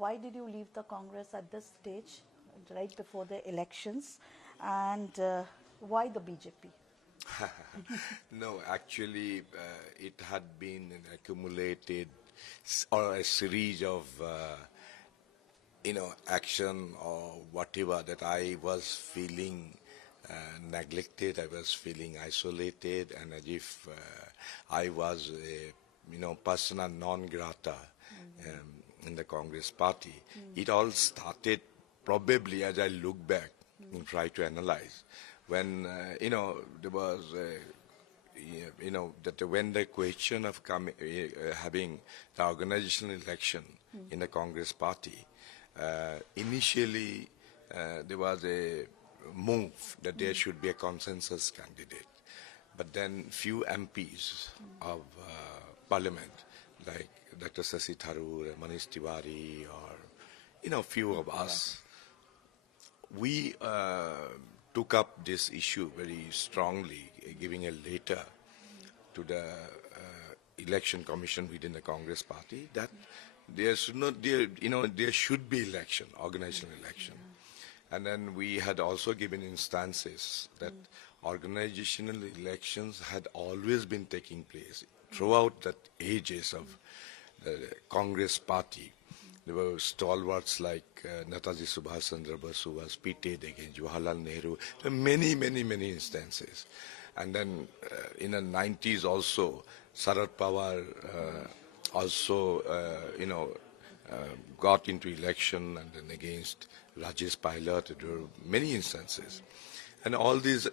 why did you leave the Congress at this stage, right before the elections, and why the BJP? No, actually, it had been an accumulated or a series of, action or whatever that I was feeling neglected, I was feeling isolated, and as if I was a, persona non grata in the Congress party. It all started probably as I look back and try to analyze when, there was that when the question of having the organizational election in the Congress party, initially there was a move that there should be a consensus candidate. But then few MPs of parliament, like Dr. Sasi Tharoor, Manish Tiwari, or, few of us, we took up this issue very strongly, giving a letter to the election commission within the Congress party that there should not, there should be election, organizational election. And then we had also given instances that organizational elections had always been taking place throughout the ages of the Congress party. There were stalwarts like Netaji Subhash Chandra Basu was pitted against Jawaharlal Nehru. There are many, many, many instances. And then in the 90s also, Sharad Pawar also, got into election, and then against Rajesh Pilot. There were many instances. And all these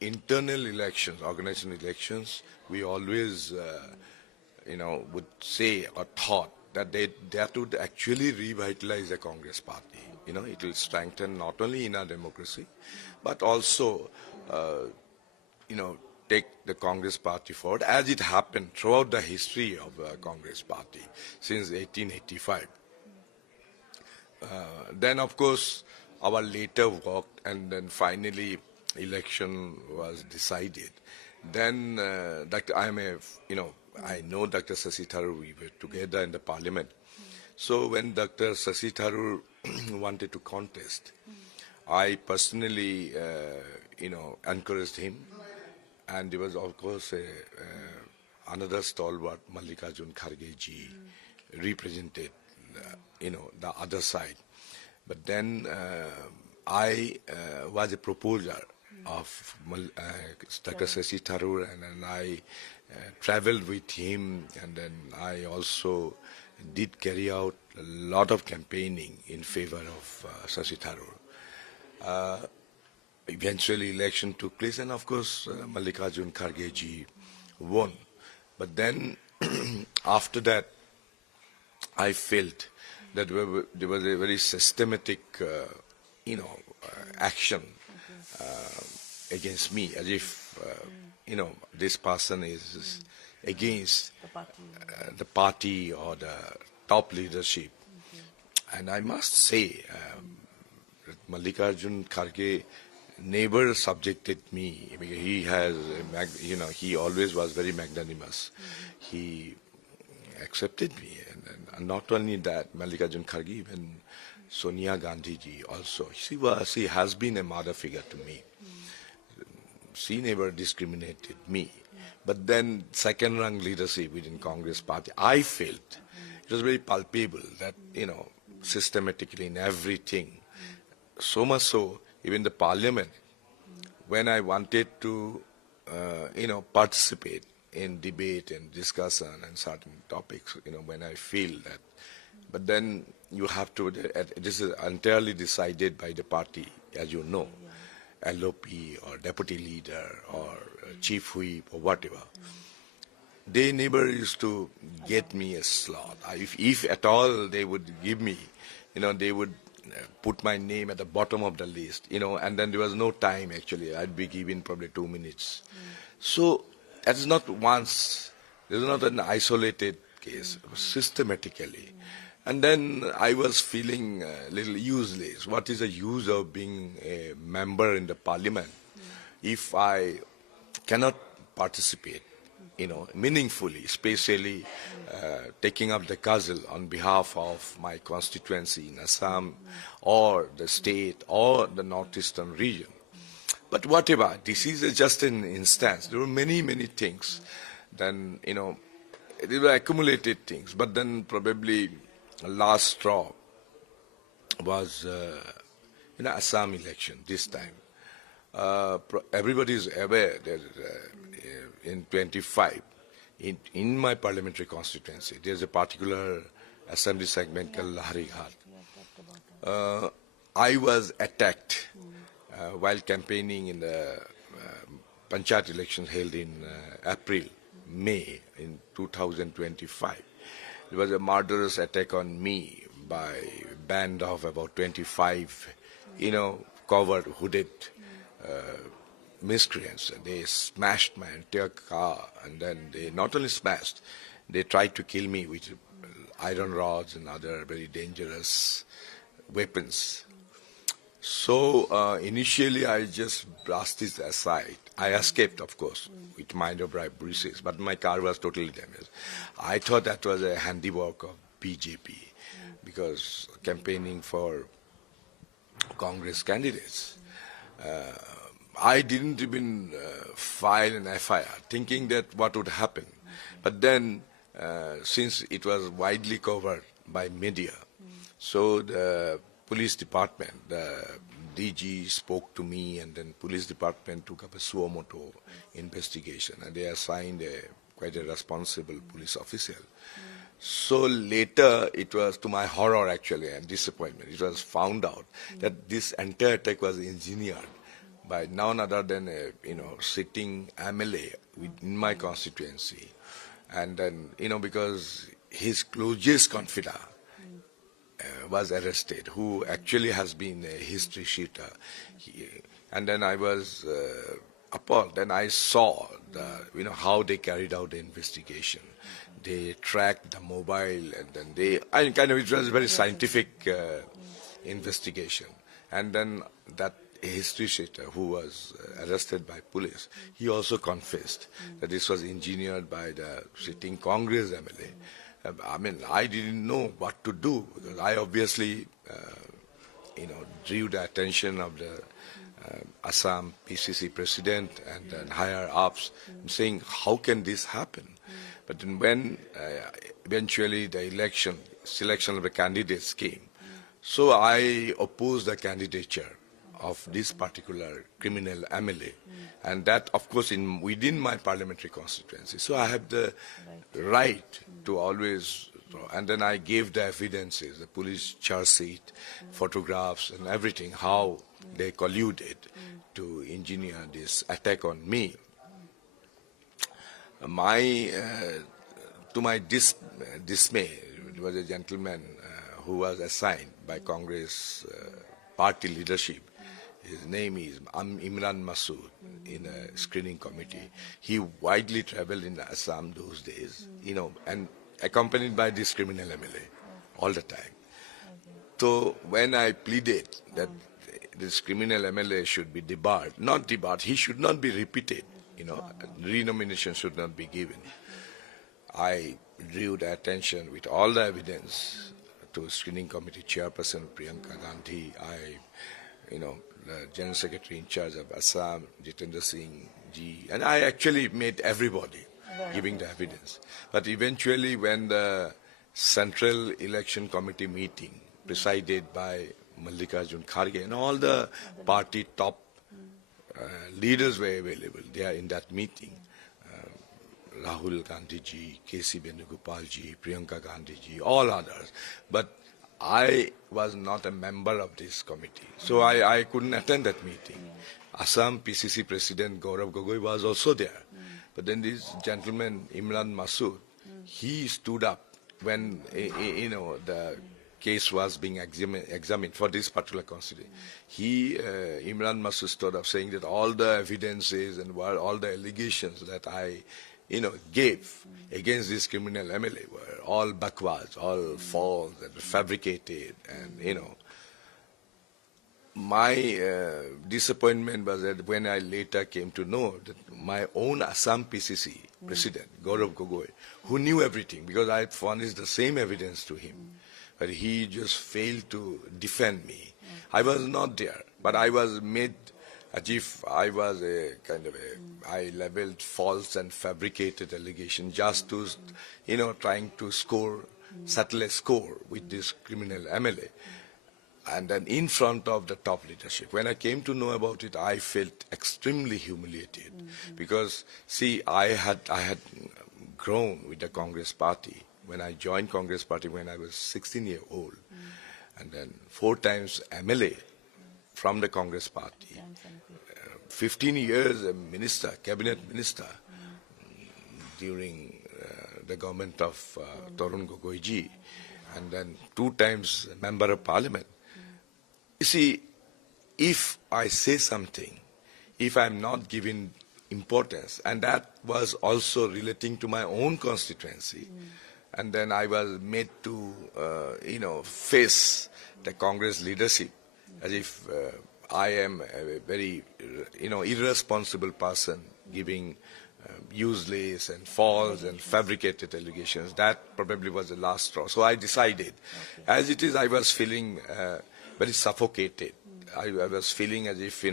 internal elections, organizational elections, we always, would say or thought that that would actually revitalize the Congress party. It will strengthen not only in our democracy, but also, take the Congress party forward, as it happened throughout the history of the Congress party since 1885. Then, of course, our later work, and then finally election was decided. Then, I know Dr. Sasi Tharoor, we were together in the parliament. So when Dr. Sasi Tharoor wanted to contest, I personally, encouraged him. And there was, of course, another stalwart, Mallikarjun Kharge ji, represented, the other side. But then I was a proposer of Dr. Sasi Tharoor, and then I traveled with him, and then I also did carry out a lot of campaigning in favor of Sasi Tharoor. Eventually election took place, and of course Mallikarjun Kharge ji won. But then after that, I felt that there was a very systematic, action against me, as if, this person is against the party or the top leadership. And I must say, Mallikarjun Kharge never subjected me, because he has, he always was very magnanimous. He accepted me, and not only that, Mallikarjun Kharge, even Sonia Gandhi ji also. She has been a mother figure to me. She never discriminated me. But then second-rang leadership within Congress party, I felt it was very palpable that, systematically in everything, so much so, even the parliament, when I wanted to, participate in debate and discussion and certain topics, when I feel that. But then you have to, this is entirely decided by the party, as you know, LOP or deputy leader or chief whip or whatever. They never used to get me a slot. If at all they would give me, they would put my name at the bottom of the list, and then there was no time actually. I'd be given probably 2 minutes. So that's not once, this is not an isolated case, it was systematically. And then I was feeling a little useless. What is the use of being a member in the parliament if I cannot participate meaningfully, especially taking up the cudgel on behalf of my constituency in Assam or the state or the northeastern region. But whatever, this is just an instance. There were many, many things. Then, they were accumulated things. But then probably the last straw was, Assam election this time. Everybody is aware that in 25, in my parliamentary constituency, there's a particular assembly segment called Lahari Ghat. I was attacked while campaigning in the Panchayat elections held in May in 2025. There was a murderous attack on me by a band of about 25, covered, hooded miscreants. They smashed my entire car, and then they not only smashed, they tried to kill me with iron rods and other very dangerous weapons. So initially I just brushed this aside. I escaped, of course, with minor bribe bruises, but my car was totally damaged. I thought that was a handiwork of BJP, because campaigning for Congress candidates, I didn't even file an FIR, thinking that what would happen. But then, since it was widely covered by media, so the police department, the DG spoke to me, and then police department took up a suo motu investigation, and they assigned quite a responsible police official. So later, it was, to my horror actually and disappointment, it was found out that this entire attack was engineered by none other than a sitting MLA in my constituency, and then because his closest confidant was arrested, who actually has been a history sheeter, and then I was appalled. Then I saw how they carried out the investigation. They tracked the mobile, and then it was a very scientific investigation, and then that history sheeter who was arrested by police, he also confessed that this was engineered by the sitting Congress MLA. I mean, I didn't know what to do, because I obviously, drew the attention of the Assam PCC president and then higher ups, saying, how can this happen? But then when eventually the selection of the candidates came, so I opposed the candidature of this particular criminal MLA, and that, of course, within my parliamentary constituency. So I have the right to always, and then I gave the evidences, the police charge sheet, photographs, and everything, how they colluded to engineer this attack on me. To my dismay, there was a gentleman who was assigned by Congress party leadership. His name is Imran Masood, in a screening committee. He widely traveled in Assam those days, and accompanied by this criminal MLA all the time. So when I pleaded that this criminal MLA should be debarred, not debarred, he should not be repeated, renomination should not be given, I drew the attention with all the evidence to screening committee chairperson Priyanka Gandhi, the General Secretary in charge of Assam, Jitendra Singh Ji, and I actually made everybody giving the evidence. But eventually, when the Central Election Committee meeting presided by Mallikarjun Kharge and all the party top leaders were available, they are in that meeting. Rahul Gandhi ji, K.C. Venugopal ji, Priyanka Gandhi ji, all others. But I was not a member of this committee, so I couldn't attend that meeting. Assam PCC President Gaurav Gogoi was also there. But then this gentleman, Imran Masood, he stood up when, the case was being examined for this particular constituency. Imran Masood stood up saying that all the evidences and all the allegations that I gave against this criminal MLA were all bakwas, all false and fabricated, and my disappointment was that when I later came to know that my own Assam PCC president, Gaurav Gogoi, who knew everything because I furnished the same evidence to him. But he just failed to defend me. I was not there, but I was made as if I was a kind of a, I leveled false and fabricated allegation just to, trying to settle a score with this criminal MLA. And then in front of the top leadership. When I came to know about it, I felt extremely humiliated because, see, I had grown with the Congress party. When I joined Congress party when I was 16 years old, and then 4 times MLA from the Congress party, 15 years a minister, cabinet minister during the government of Tarun Gogoiji, and then 2 times member of parliament. You see, if I say something, if I'm not giving importance, and that was also relating to my own constituency, and then I was made to, face the Congress leadership as if I am a very, irresponsible person giving useless and false and fabricated allegations. That probably was the last straw. So I decided. As it is, I was feeling very suffocated. I was feeling as if,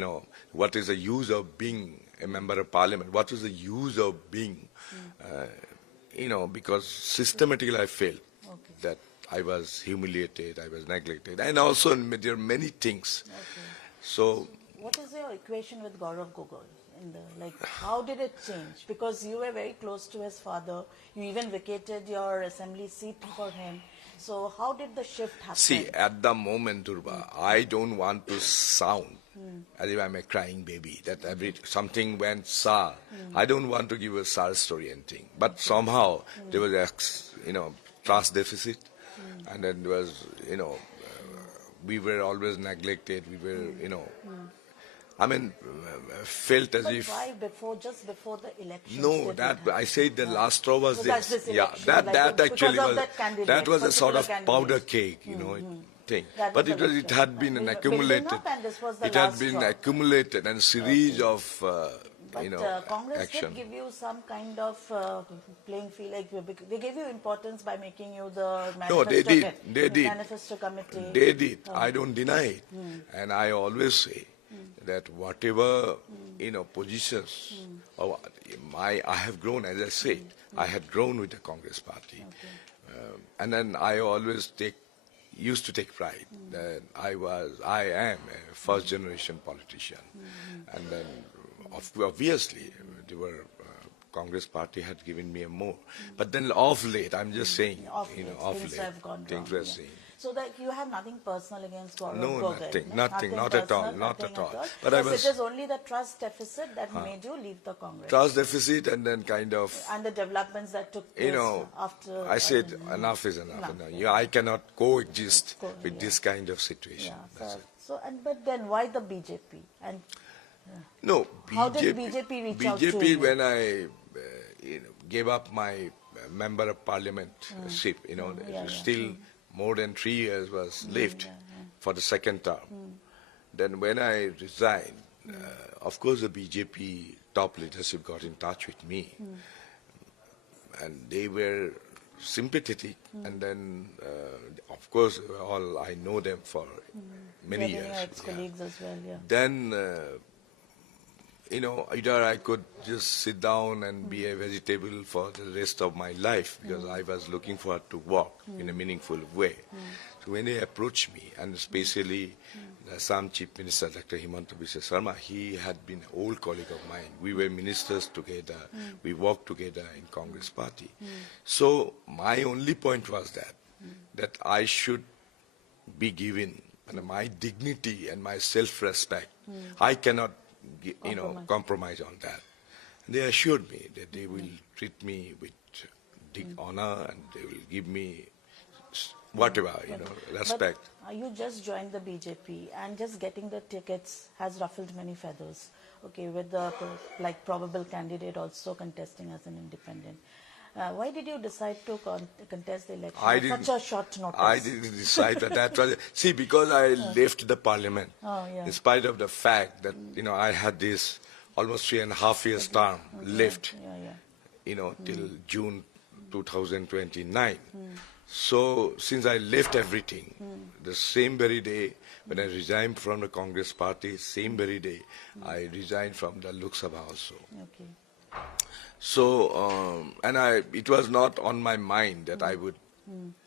what is the use of being a member of parliament? What is the use of being, because systematically I felt that I was humiliated, I was neglected. And also there are many things. So what is your equation with Gaurav Gogoi? How did it change? Because you were very close to his father. You even vacated your assembly seat for him. So how did the shift happen? See, at the moment, Durba, I don't want to sound as if I'm a crying baby, that something went sour. I don't want to give a sour story and thing. But somehow there was a, trust deficit. And then there was, we were always neglected. We were, felt as if. Why just before the election? No, I said the last straw was so this. This yeah, that actually was. That was a sort of powder cake, thing. But it had been an accumulated. It had been accumulated and a series of. Congress action. did give you some kind of playing field, they gave you importance by making you the manifesto. No, they did. They did. Manifesto committee. They did. I don't deny it, and I always say that whatever positions, I have grown. As I said, I had grown with the Congress party, and then I always used to take pride that I am a first generation politician, and then. Obviously, Congress party had given me a more. But then of late, I'm just saying, of late, things were seen. So that you have nothing personal against Gaurav No, Gogoi? nothing, not at all, not at all. But it is only the trust deficit that made you leave the Congress. Trust deficit and then kind of... And the developments that took place after... I said enough is enough. I cannot coexist with this kind of situation. But then why the BJP? And no, how did BJP reach out to you? BJP, when I gave up my member of parliament ship, still more than 3 years was left for the second term. Then when I resigned, of course the BJP top leadership got in touch with me. And they were sympathetic. And then, of course, I know them for many years. Ex-colleagues as well, Then... either I could just sit down and be a vegetable for the rest of my life because I was looking forward to work in a meaningful way. So when they approached me, and especially the Assam Chief Minister, Dr. Himanta Biswa Sarma, he had been an old colleague of mine. We were ministers together. We worked together in Congress party. So my only point was that I should be given my dignity and my self-respect. I cannot compromise on that. And they assured me that they will treat me with honor and they will give me whatever, respect. But you just joined the BJP and just getting the tickets has ruffled many feathers. Okay, with the probable candidate also contesting as an independent. Why did you decide to contest the election at such a short notice? I didn't decide that was... See, because I left the parliament, in spite of the fact that, I had this almost 3.5 years term left. till June 2029. So since I left everything, the same very day when I resigned from the Congress party, same very day I resigned from the Lok Sabha also. Okay. So, it was not on my mind that I would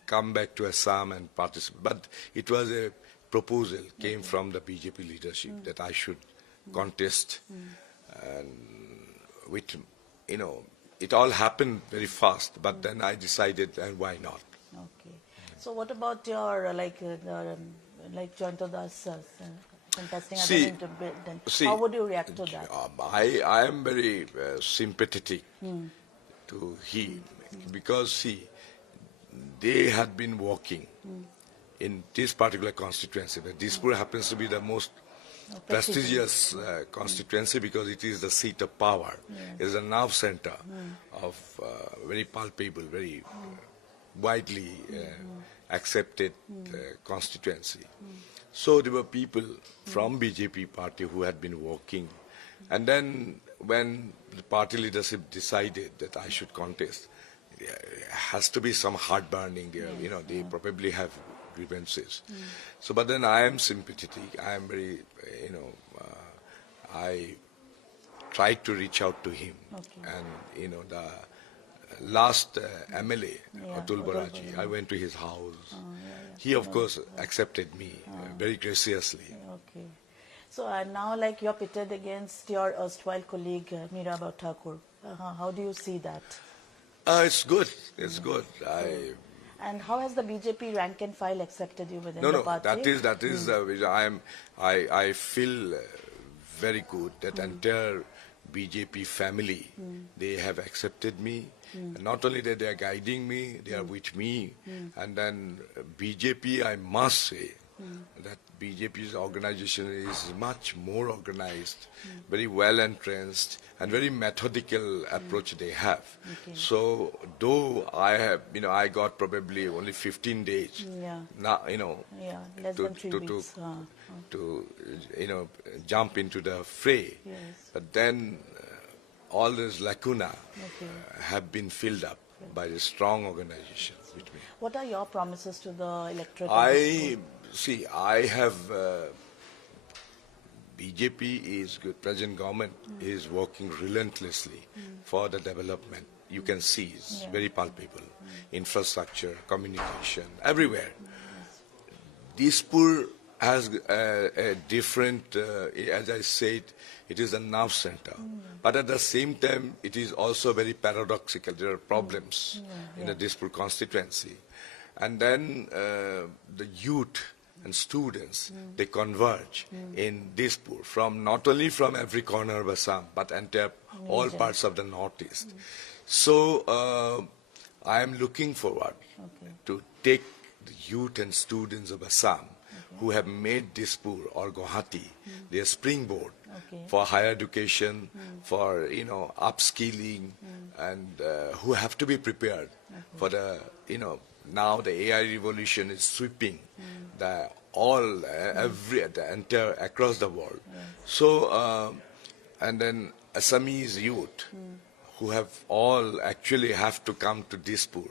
come back to Assam and participate, but it was a proposal came from the BJP leadership that I should contest, and with, it all happened very fast, but then I decided, and why not? Okay. So what about your like Jointo Das contesting as See, an independent? see, How would you react to that? I am very sympathetic to him because, see, they had been working in this particular constituency. But Dispur happens to be the most prestigious constituency because it is the seat of power. It is a nerve center of very palpable, very widely accepted constituency. So there were people from BJP party who had been working. And then when the party leadership decided that I should contest, there has to be some heart-burning there. They probably have grievances. So, but then I am sympathetic. I am very, I tried to reach out to him. And, the last MLA, Atul Baraji, I went to his house. He, of course, accepted me very graciously. Okay. So now, like, you're pitted against your erstwhile colleague, Mirabha Thakur. How do you see that? It's good. It's good. And how has the BJP rank and file accepted you within No, the party? that is I feel very good that entire BJP family, they have accepted me. And not only that, they are guiding me, they are with me. And then BJP, I must say that BJP's organization is much more organized, very well entrenched, and very methodical approach they have. So though I have, I got probably only 15 days now, less than 3 weeks. to jump into the fray. But then all those lacuna have been filled up by the strong organization with me. What are your promises to the electorate? I have BJP is good. Present government is working relentlessly for the development. You can see it's very palpable. Infrastructure, communication, everywhere. Dispur has a different, as I said, it is a nerve center. But at the same time, it is also very paradoxical. There are problems in the Dispur constituency. And then the youth and students, they converge in Dispur from not only from every corner of Assam, but entire all parts of the northeast. So I am looking forward to take the youth and students of Assam who have made Dispur or Guwahati their springboard for higher education, for upskilling, and who have to be prepared for the now the AI revolution is sweeping the entire across the world. So and then Assamese youth who have all actually have to come to Dispur.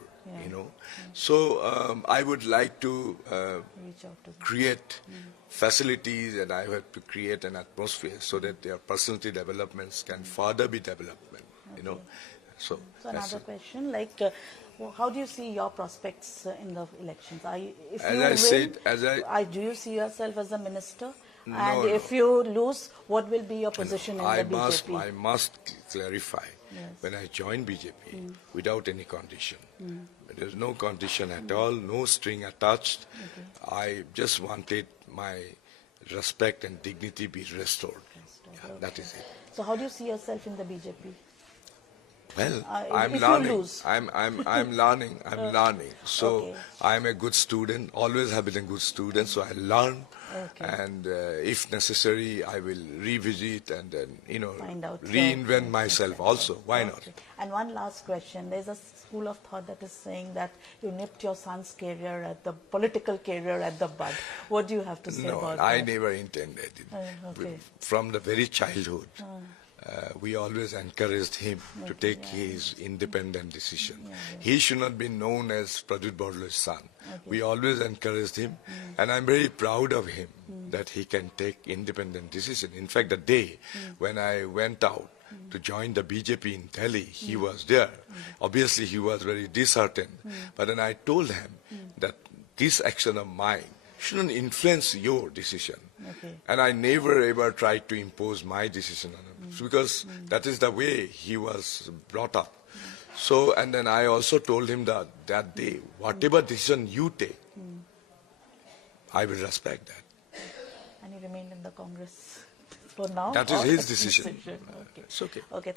So I would like to create facilities, and I have to create an atmosphere so that their personality developments can further be developed. So another question, like, how do you see your prospects in the elections? Do you see yourself as a minister? And if you lose, what will be your position in the BJP? I must clarify. When I joined BJP, without any condition. There's no condition at all, no string attached. I just wanted my respect and dignity be restored. That is it. So how do you see yourself in the BJP? Well, I'm learning. I'm learning. So I'm a good student. Always have been a good student. So I learn, and if necessary, I will revisit and then reinvent myself also. Why not? And one last question: there's a school of thought that is saying that you nipped your son's career at the political career at the bud. What do you have to say about that? No, I never intended it. From the very childhood. we always encouraged him to take his independent decision. He should not be known as Pradut Borloi's son. We always encouraged him, and I'm very proud of him that he can take independent decision. In fact, the day when I went out to join the BJP in Delhi, he was there. Obviously, he was very disheartened. But then I told him that this action of mine shouldn't influence your decision. And I never ever tried to impose my decision on him because that is the way he was brought up. So, and then I also told him that day, whatever decision you take, I will respect that. And he remained in the Congress for now? That is or his his decision. Okay. It's okay. Okay.